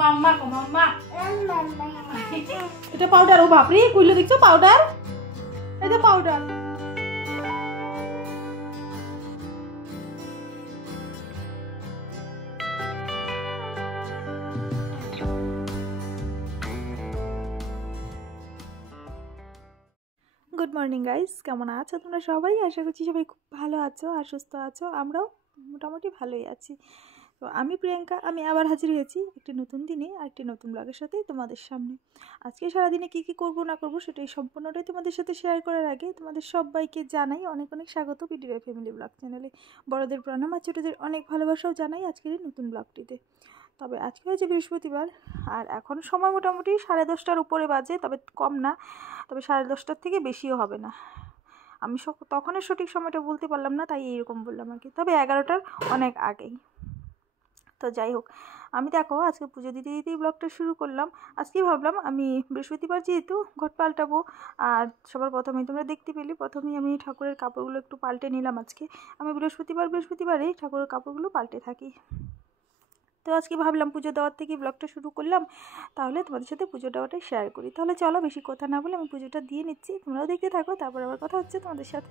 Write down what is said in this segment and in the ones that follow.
মাম্মা কো মাম্মা এটা পাউডার ও বাপরে কইলো দেখছো পাউডার এই যে পাউডার গুড মর্নিং গাইস কেমন আছো তোমরা সবাই আশা করছি সবাই খুব ভালো আছো আর সুস্থ আছো আমরাও মোটামুটি ভালোই আছি তো আমি প্রিয়াঙ্কা আমি আবার হাজির হয়েছি একটি নতুন দিনে আর একটি নতুন ব্লগের সাথে তোমাদের সামনে আজকে সারাদিনে কি কি করব না করব সেটাই সম্পূর্ণটাই তোমাদের সাথে শেয়ার করার আগে তোমাদের সবাইকে জানাই অনেক অনেক স্বাগত পিডিআর ফ্যামিলি ব্লগ চ্যানেলে বড়দের প্রণাম আর ছোটদের অনেক ভালোবাসাও জানাই আজকের এই নতুন ব্লগটিতে তবে আজকে হচ্ছে বৃহস্পতিবার আর এখন সময় মোটামুটি 10:30টার উপরে বাজে তবে কম না তবে 10:30টার থেকে বেশিও হবে না আমি তখনের সঠিক সময়টা বলতে পারলাম না তাই এইরকম বললাম আর কি তবে 11টার অনেক আগেই তো যাই হোক আমি দেখো আজকে পুজো দিতে দিতেই ব্লগটা শুরু করলাম আজকে ভাবলাম আমি বৃহস্পতিবার যেহেতু ঘট পাল্টাবো আর সবার প্রথমেই তোমরা দেখতে পেলে প্রথমেই আমি ঠাকুরের কাপড়গুলো একটু পাল্টে নিলাম আজকে আমি বৃহস্পতিবারে ঠাকুরের কাপড়গুলো পাল্টে থাকি তো আজকে ভাবলাম পুজো দেওয়ার থেকে ব্লগটা শুরু করলাম তাহলে তোমাদের সাথে পুজো দেওয়াটাই শেয়ার করি তাহলে চলো বেশি কথা না বলে আমি পুজোটা দিয়ে নিচ্ছি তোমরাও দেখতে থাকো তারপর আবার কথা হচ্ছে তোমাদের সাথে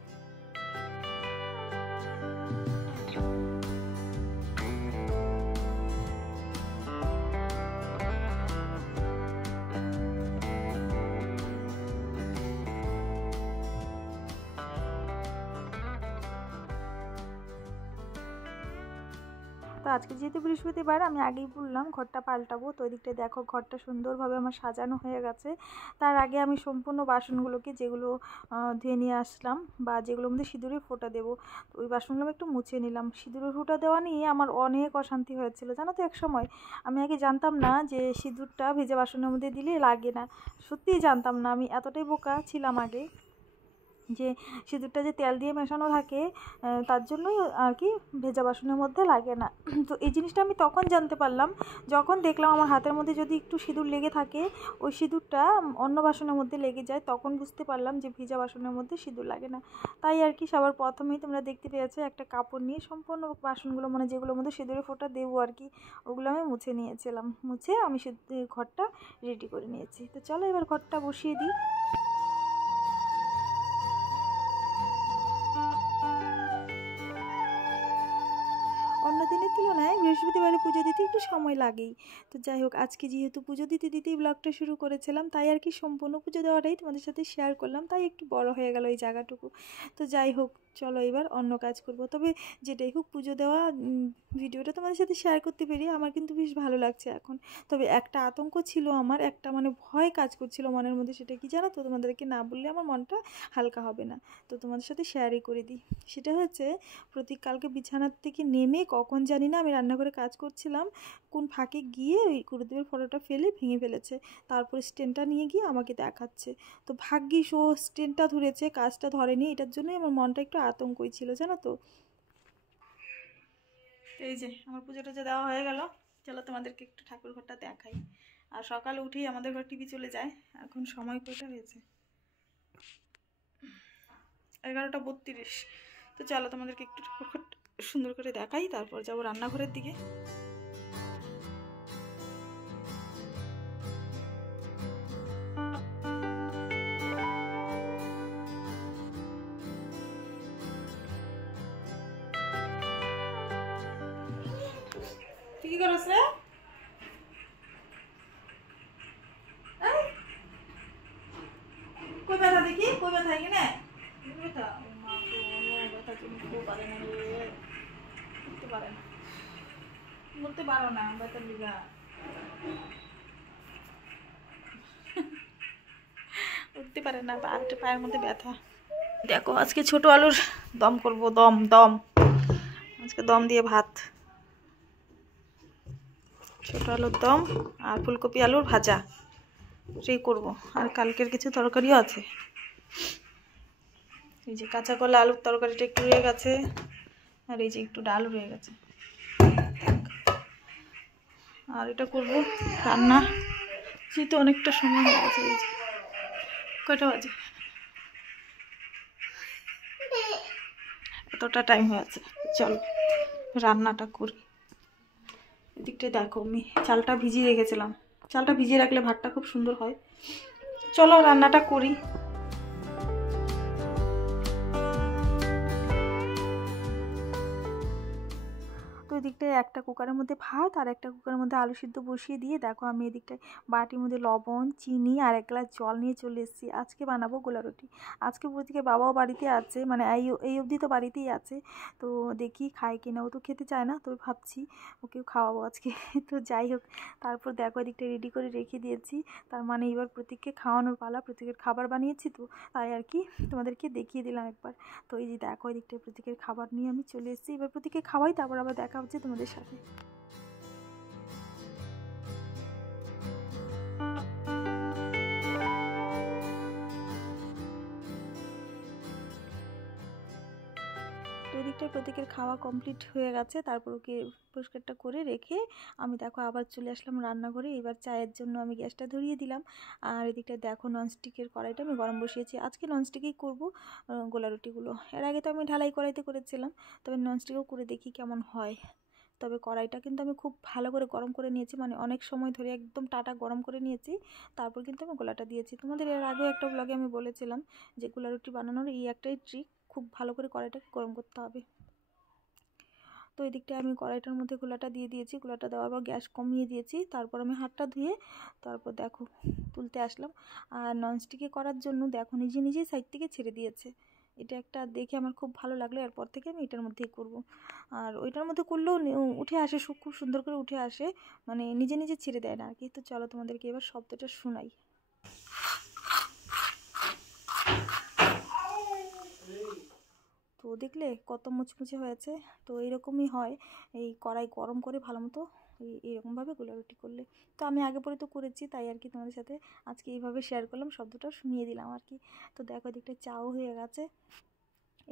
তো আজকে যেহেতু বৃহস্পতিবার আমি আগেই বললাম ঘরটা পাল্টাবো তো ওই দিকটা দেখো ঘরটা সুন্দরভাবে আমার সাজানো হয়ে গেছে তার আগে আমি সম্পূর্ণ বাসনগুলোকে যেগুলো ধুয়ে নিয়ে আসলাম বা যেগুলোর মধ্যে সিঁদুরের ফোঁটা দেবো তো ওই বাসনগুলো আমি একটু মুছে নিলাম সিঁদুরের ফোঁটা দেওয়া নিয়ে আমার অনেক অশান্তি হয়েছিল জানো তো এক সময় আমি আগে জানতাম না যে সিঁদুরটা ভেজা বাসনের মধ্যে দিলে লাগে না সত্যিই জানতাম না আমি এতটাই বোকা ছিলাম আগে যে সিঁদুরটা যে তেল দিয়ে মেশানো থাকে তার জন্যই আর কি ভেজা বাসনের মধ্যে লাগে না তো এই জিনিসটা আমি তখন জানতে পারলাম যখন দেখলাম আমার হাতের মধ্যে যদি একটু সিঁদুর লেগে থাকে ওই সিঁদুরটা অন্য বাসনের মধ্যে লেগে যায় তখন বুঝতে পারলাম যে ভেজা বাসনের মধ্যে সিঁদুর লাগে না তাই আর কি সবার প্রথমেই তোমরা দেখতে পেয়েছো একটা কাপড় নিয়ে সম্পূর্ণ বাসনগুলো মানে যেগুলোর মধ্যে সিঁদুরের ফোঁটা দেবো আর কি ওগুলো আমি মুছে নিয়েছিলাম মুছে আমি ঘরটা রেডি করে নিয়েছি তো চলো এবার ঘরটা বসিয়ে দিই অন্য দিনের তুলনায় বৃহস্পতিবারে পুজো দিতে একটু সময় লাগেই তো যাই হোক আজকে যেহেতু পুজো দিতে দিতেই ব্লগটা শুরু করেছিলাম তাই আর কি সম্পূর্ণ পুজো দেওয়াটাই তোমাদের সাথে শেয়ার করলাম তাই একটু বড় হয়ে গেল এই জায়গাটুকু তো যাই হোক চলো এবার অন্য কাজ করব তবে যেটাই হোক পুজো দেওয়া ভিডিওটা তোমাদের সাথে শেয়ার করতে পেরে আমার কিন্তু বেশ ভালো লাগছে এখন তবে একটা আতঙ্ক ছিল আমার একটা মানে ভয় কাজ করছিল মনের মধ্যে সেটা কি জানো তো তোমাদেরকে না বললে আমার মনটা হালকা হবে না তো তোমাদের সাথে শেয়ারই করে দিই সেটা হচ্ছে প্রতীক কালকে বিছানার থেকে নেমে কখন জানি না আমি রান্নাঘরে কাজ করছিলাম কোন ফাঁকে গিয়ে ওই গুরুদেবের ফটোটা ফেলে ভেঙে ফেলেছে তারপরে স্টেনটা নিয়ে গিয়ে আমাকে দেখাচ্ছে তো ভাগ্যিস ও স্টেনটা ধরেছে কাজটা ধরেনি এটার জন্যই আমার মনটা একটু আতঙ্কই ছিল জানো তো এই যে আমার পুজোটা যে দেওয়া হয়ে গেল চলো তোমাদেরকে একটু ঠাকুর ঘরটা দেখাই আর সকালে উঠেই আমাদের ঘর টিভি চলে যায় এখন সময় কয়টা হয়েছে 11:32 তো চলো তোমাদেরকে একটু ঠাকুর ঘরটা সুন্দর করে দেখাই তারপর যাবো রান্নাঘরের দিকে কি করছে কই ব্যথা দেখি কই ব্যথা এখানে ব্যথা মা ব্যথা তুমি পারে না উঠতে পারে না বলতে পারো না ব্যথার লিগা উঠতে পারে না পায়ের মধ্যে ব্যথা দেখো আজকে ছোট আলুর দম করব দম আজকে দম দিয়ে ভাত ছোট আলুর দম আর ফুলকপি আলুর ভাজা সেই করব আর কালকের কিছু তরকারিও আছে এই যে কাঁচা কলা আলুর তরকারিটা একটু রয়ে গেছে আর এই যে একটু ডাল রয়ে গেছে আর এটা করব রান্না যেহেতু অনেকটা সময় হয়ে গেছে এই যে কয়টা বাজে এতটা টাইম হয়ে আছে চলো রান্নাটা করি এদিকটা দেখো আমি চালটা ভিজিয়ে রেখেছিলাম, চালটা ভিজিয়ে রাখলে ভাতটা খুব সুন্দর হয়। চলো রান্নাটা করি। তো এদিকটায় একটা কুকারের মধ্যে ভাত আর একটা কুকারের মধ্যে আলু সিদ্ধ বসিয়ে দিয়ে দেখো আমি এদিকটায় বাটির মধ্যে লবণ, চিনি আর 1 গ্লাস জল নিয়ে চলে এসেছি। আজকে বানাবো গোলা রুটি। আজকে প্রতীকের বাবাও বাড়িতে আছে, মানে এই অবধি তো বাড়িতেই আছে। তো দেখি খায় কিনা, ও তো খেতে চায় না, তবে ভাবছি ওকেও খাওয়াবো আজকে। তো যাই হোক, তারপর দেখো এদিকটা রেডি করে রেখে দিয়েছি। তার মানে এবার প্রতীককে খাওয়ানোর পালা। প্রতীকের খাবার বানিয়েছি তো তাই আর কি তোমাদেরকে দেখিয়ে দিলাম একবার। তো এই যে দেখো এদিকটা প্রতীকের খাবার নিয়ে আমি চলে এসেছি। এবার প্রতীককে খাওয়াই, তারপর আবার দেখা হচ্ছে তোমাদের সাথে। তো এদিকটায় প্রতীকের খাওয়া কমপ্লিট হয়ে গেছে, তারপর ওকে পরিষ্কারটা করে রেখে আমি দেখো আবার চলে আসলাম রান্নাঘরে। এবার চায়ের জন্য আমি গ্যাসটা ধরিয়ে দিলাম। আর এদিকটা দেখো ননস্টিকের কড়াইটা আমি গরম বসিয়েছি। আজকে ননস্টিকেই করবো গোলা রুটিগুলো। এর আগে তো আমি ঢালাই কড়াইতে করেছিলাম, তবে ননস্টিকেও করে দেখি কেমন হয়। তবে কড়াইটা কিন্তু আমি খুব ভালো করে গরম করে নিয়েছি, মানে অনেক সময় ধরে একদম টাটা গরম করে নিয়েছি। তারপর কিন্তু আমি গোলাটা দিয়েছি। তোমাদের এর আগেও একটা ব্লগে আমি বলেছিলাম যে গোলা রুটি বানানোর এই একটাই ট্রিক, খুব ভালো করে কড়াইটাকে গরম করতে হবে। তো এদিকটায় আমি কড়াইটার মধ্যে গোলাটা দিয়ে দিয়েছি। গোলাটা দেওয়ার পর গ্যাস কমিয়ে দিয়েছি। তারপর আমি হাতটা ধুয়ে তারপর দেখো তুলতে আসলাম। আর ননস্টিকে করার জন্য দেখো নিজে নিজেই সাইড থেকে ছেড়ে দিয়েছে। এটা একটা দেখে আমার খুব ভালো লাগলো। এরপর থেকে আমি এটার মধ্যেই করব। আর ওইটার মধ্যে করলেও উঠে আসে, খুব সুন্দর করে উঠে আসে, মানে নিজে নিজে ছেড়ে দেয় না আর কি। তো চলো তোমাদেরকে এবার শব্দটা শোনাই। তো দেখলে কত মুচমুচে হয়েছে। তো এইরকমই হয়, এই কড়াই গরম করে ভালো মতো এইরকমভাবে গোলা রুটি করলে। তো আমি আগে পরে তো করেছি, তাই আর কি তোমাদের সাথে আজকে এইভাবে শেয়ার করলাম, শব্দটা শুনিয়ে দিলাম আর কি। তো দেখো এদিকটা চাও হয়ে গেছে,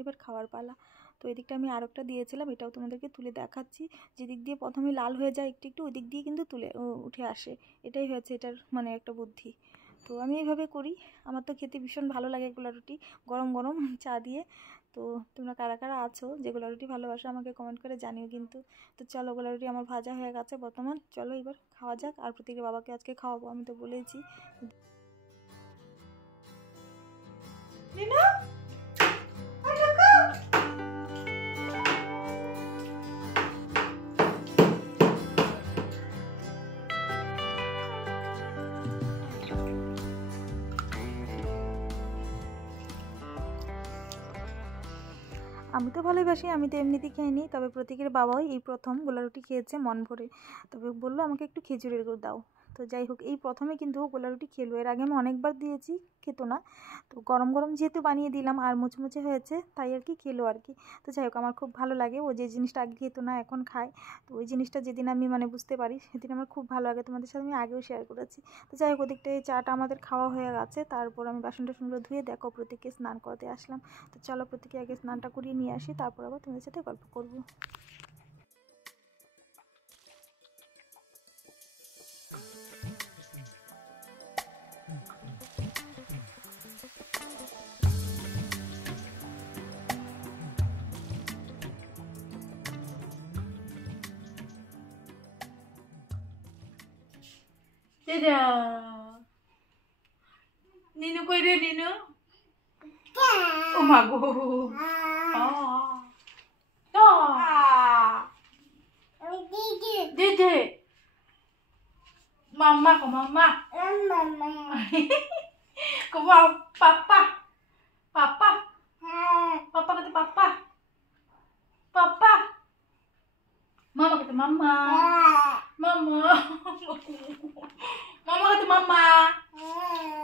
এবার খাওয়ার পালা। তো এদিকটা আমি আরেকটা দিয়েছিলাম, এটাও তোমাদেরকে তুলে দেখাচ্ছি। যেদিক দিয়ে প্রথমে লাল হয়ে যায় একটু একটু, ওই দিক দিয়ে কিন্তু তুলে উঠে আসে। এটাই হয়েছে এটার মানে একটা বুদ্ধি। তো আমি এইভাবে করি। আমার তো খেতে ভীষণ ভালো লাগে গোলা রুটি গরম গরম চা দিয়ে। তো তোমরা কারা কারা আছো যে গোলা রুটি ভালোবাসো আমাকে কমেন্ট করে জানিও কিন্তু। তো চলো গোলা রুটি আমার ভাজা হয়ে গেছে বর্তমান, চলো এবার খাওয়া যাক। আর প্রত্যেকের বাবাকে আজকে খাওয়াবো, আমি তো বলেইছি। আমি তো ভালোবাসি, আমি তো এমনিতেই খেয়ে নিই। তবে প্রতীকের বাবাও এই প্রথম গোলা রুটি খেয়েছে মন ভরে। তবে বললো আমাকে একটু খেজুরের গুড় দাও। তো যাই হোক, এই প্রথমে কিন্তু গোলা রুটি খেলো। এর আগে আমি অনেকবার দিয়েছি, খেতো না। তো গরম গরম যেহেতু বানিয়ে দিলাম আর মুচমুচে হয়েছে, তাই আর কি খেলো আর কি। তো যাই হোক, আমার খুব ভালো লাগে। ও যে জিনিসটা আগে খেতো না এখন খায়। তো ওই জিনিসটা যেদিন আমি মানে বুঝতে পারি সেদিন আমার খুব ভালো লাগে। তোমাদের সাথে আমি আগেও শেয়ার করেছি। তো যাই হোক, ওদিকটায় চাটা আমাদের খাওয়া হয়ে গেছে। তারপর আমি বাসন টাসনগুলো ধুয়ে দেখো প্রতীককে স্নান করতে আসলাম। তো চলো প্রতীকে আগে স্নানটা করিয়ে নিয়ে আসি, তারপর আবার তোমাদের সাথে গল্প করবো। নিনু কই রে নিনু? ও মা গো, দিদি মাম্মা কো মাম্মা কো পাপা পাপা পাপা কত পাপা পাপা মামা কত মাম্মা মাম্মা মামা kata mama.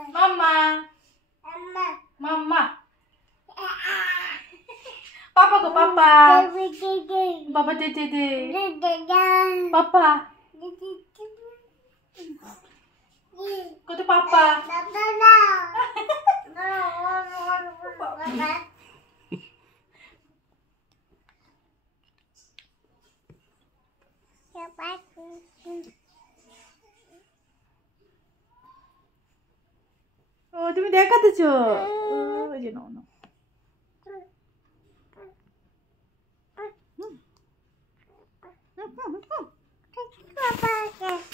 Mama. Mama. Papa ke papa. Papa dede. Papa. Kata papa. ও তুমি দেখাতেছো ওই যে নাও নাও।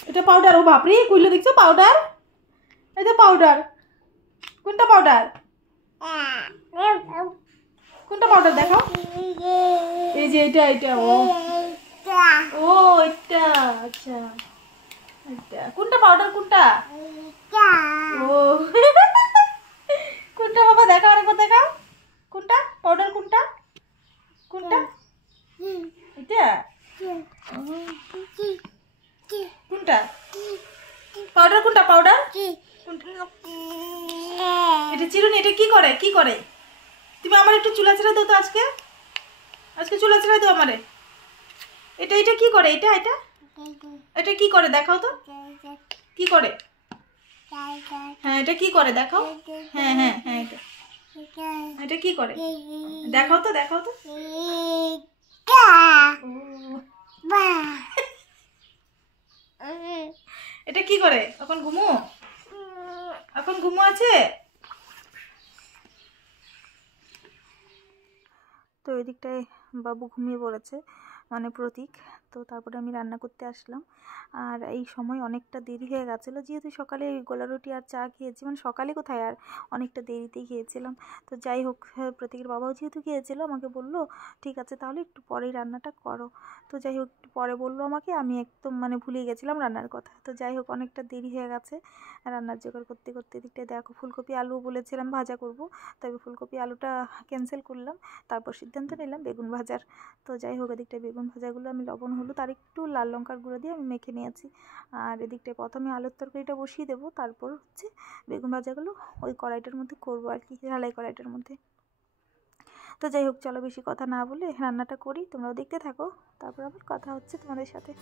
এটা পাউডার। ও বাপরে, কইলে দেখছো পাউডার? এটা পাউডার। কোনটা পাউডার? কোনটা পাউডার দেখো? এই যে এটা এটা। ও ও এটা, আচ্ছা এটা কোনটা পাউডার? কোনটা? ও কোনটা বাবা দেখাও, আরেকবার দেখাও। কোনটা পাউডার? কোনটা কোনটা? এটা কোনটা পাউডার? কোনটা পাউডার? এটা চিরুনি। এটা কি করে? কি করে? তুমি আমার একটু চুলা ছেড়ে দাও তো আজকে। আজকে চুলা ছেড়ে দাও আমারে। এটা এটা কি করে? এটা এটা এটা কি করে দেখাও তো। কি করে? হ্যাঁ এটা কি করে দেখাও। হ্যাঁ হ্যাঁ হ্যাঁ এটা এটা কি করে দেখাও তো, দেখাও তো। এটা কি করে? এখন ঘুমো? এখন ঘুমো আছে? তো এই দিকটায় বাবু ঘুমিয়ে পড়েছে, মানে প্রতীক। তো তারপরে আমি রান্না করতে আসলাম। আর এই সময় অনেকটা দেরি হয়ে গেছিলো, যেহেতু সকালে গোলা রুটি আর চা খেয়েছি, মানে সকালে কোথায় আর, অনেকটা দেরিতেই খেয়েছিলাম। তো যাই হোক, প্রতীকের বাবাও যেহেতু খেয়েছিল, আমাকে বললো ঠিক আছে তাহলে একটু পরেই রান্নাটা করো। তো যাই হোক একটু পরে বললো আমাকে, আমি একদম মানে ভুলে গেছিলাম রান্নার কথা। তো যাই হোক অনেকটা দেরি হয়ে গেছে রান্নার জোগাড় করতে করতে। দিকটায় দেখো, ফুলকপি আলু বলেছিলাম ভাজা করব, তবে ফুলকপি আলুটা ক্যান্সেল করলাম। তারপর সিদ্ধান্ত নিলাম বেগুন ভাজার। তো যাই হোক এদিকটা বেগুন ভাজাগুলো আমি লবণ হলুদ আর একটু লাল লঙ্কার গুঁড়ো দিয়ে আমি মেখে নিয়েছি। আর এদিকটায় প্রথমে আলুর তরকারিটা বসিয়ে দেবো, তারপর হচ্ছে বেগুন ভাজাগুলো ওই কড়াইটার মধ্যে করবো আর কি, ঢালাই কড়াইটার মধ্যে। তো যাই হোক চলো বেশি কথা না বলে রান্নাটা করি, তোমরাও দেখতে থাকো, তারপর আবার কথা হচ্ছে তোমাদের সাথে।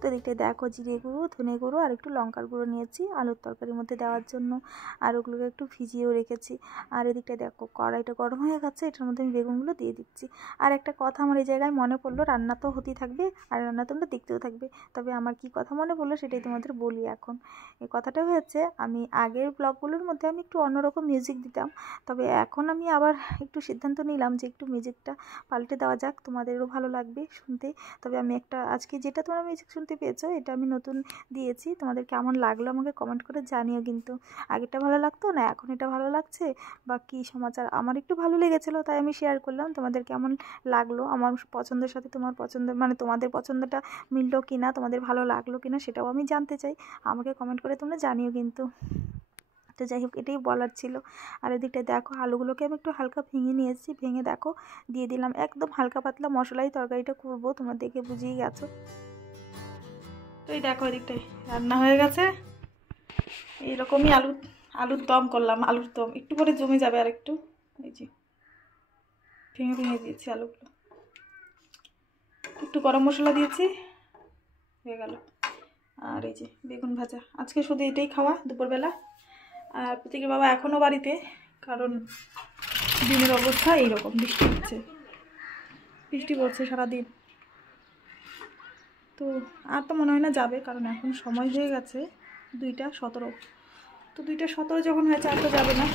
তো এদিকটায় দেখো জিরে গুঁড়ো, ধনে গুঁড়ো আর একটু লঙ্কার গুঁড়ো নিয়েছি আলুর তরকারির মধ্যে দেওয়ার জন্য, আর ওগুলোকে একটু ভিজিয়েও রেখেছি। আর এদিকটায় দেখো কড়াইটা গরম হয়ে গেছে, এটার মধ্যে আমি বেগুনগুলো দিয়ে দিচ্ছি। আর একটা কথা আমার এই জায়গায় মনে পড়লো, রান্না তো হতেই থাকবে আর রান্না তোমরা দেখতেও থাকবে, তবে আমার কি কথা মনে পড়লো সেটাই তোমাদের বলি এখন। এই কথাটা হয়েছে, আমি আগের ব্লগগুলোর মধ্যে আমি একটু অন্যরকম মিউজিক দিতাম, তবে এখন আমি আবার একটু সিদ্ধান্ত নিলাম যে একটু মিউজিকটা পাল্টে দেওয়া যাক, তোমাদেরও ভালো লাগবে শুনতে। তবে আমি একটা আজকে যেটা তোমরা মিউজিক শুনতে পেয়েছো, এটা আমি নতুন দিয়েছি, তোমাদের কেমন লাগলো আমাকে কমেন্ট করে জানিও কিন্তু। আগেরটা ভালো লাগতো না, এখন এটা ভালো লাগছে, বা কী সমাচার। আমার একটু ভালো লেগেছিলো তাই আমি শেয়ার করলাম, তোমাদের কেমন লাগলো, আমার পছন্দের সাথে তোমার পছন্দের, মানে তোমাদের পছন্দটা মিললো কি না, তোমাদের ভালো লাগলো কি না সেটাও আমি জানতে চাই, আমাকে কমেন্ট করে তোমরা জানিও কিন্তু। তো যাই হোক এটাই বলার ছিল। আর এদিকটায় দেখো আলুগুলোকে আমি একটু হালকা ভেঙে নিয়েছি, ভেঙে দেখো দিয়ে দিলাম, একদম হালকা পাতলা মশলাই তরকারিটা করবো, তোমরা দেখে বুঝিয়ে গেছো। তো এই দেখো এদিকটাই রান্না হয়ে গেছে, এইরকমই আলুর দম করলাম, আলুর দম একটু পরে জমে যাবে আর একটু। এই যে ভেঙে ভেঙে দিয়েছি আলুগুলো, একটু গরম মশলা দিয়েছি, হয়ে গেল। আর এই যে বেগুন ভাজা, আজকে শুধু এটাই খাওয়া দুপুরবেলা। আর প্রতীকের বাবা এখনও বাড়িতে, কারণ দিনের অবস্থা এইরকম, বৃষ্টি হচ্ছে, বৃষ্টি পড়ছে সারাদিন। তো আর তো মনে হয় না যাবে, কারণ এখন সময় হয়ে গেছে 2টা 17। তো 2টা 17 যখন হয়েছে আর তো যাবে না,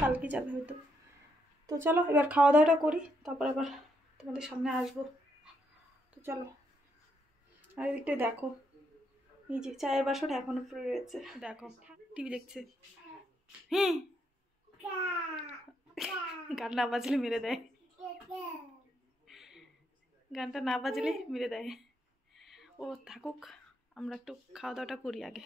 কালকেই যাবে হয়তো। তো চলো এবার খাওয়া দাওয়াটা করি, তারপর আবার তোমাদের সামনে আসবো। তো চলো। আর এদিকটাই দেখো, এই যে চায়ের বাসন এখনো পড়ে রয়েছে, দেখো টিভি দেখছে। হ্যাঁ গান না বাজলে মেরে দেয়, গানটা না বাজলে মেরে দেয়। ও থাকুক, আমরা একটু খাওয়া দাওয়াটা করি আগে।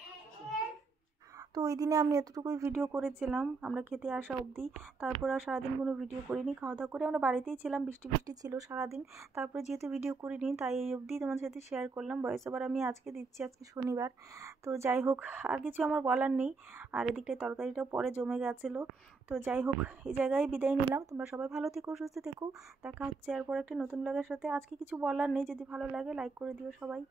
তো ওই দিনে আমি এতটুকুই ভিডিও করেছিলাম আমরা খেতে আসা অবধি, তারপর আর সারাদিন কোনো ভিডিও করিনি। খাওয়া দাওয়া করে আমরা বাড়িতেই ছিলাম, বৃষ্টি বৃষ্টি ছিল সারাদিন, তারপরে যেহেতু ভিডিও করিনি তাই এই অবধি তোমাদের সাথে শেয়ার করলাম। ভয়েস ওভার আমি আজকে দিচ্ছি, আজকে শনিবার। তো যাই হোক আর কিছু আমার বলার নেই। আর এদিকটায় তরকারিটাও পরে জমে গেছিলো। তো যাই হোক এই জায়গায় বিদায় নিলাম, তোমরা সবাই ভালো থেকো, সুস্থ থেকো, দেখা হচ্ছে এরপর একটা নতুন ব্লগের সাথে। আজকে কিছু বলার নেই, যদি ভালো লাগে লাইক করে দিও সবাই।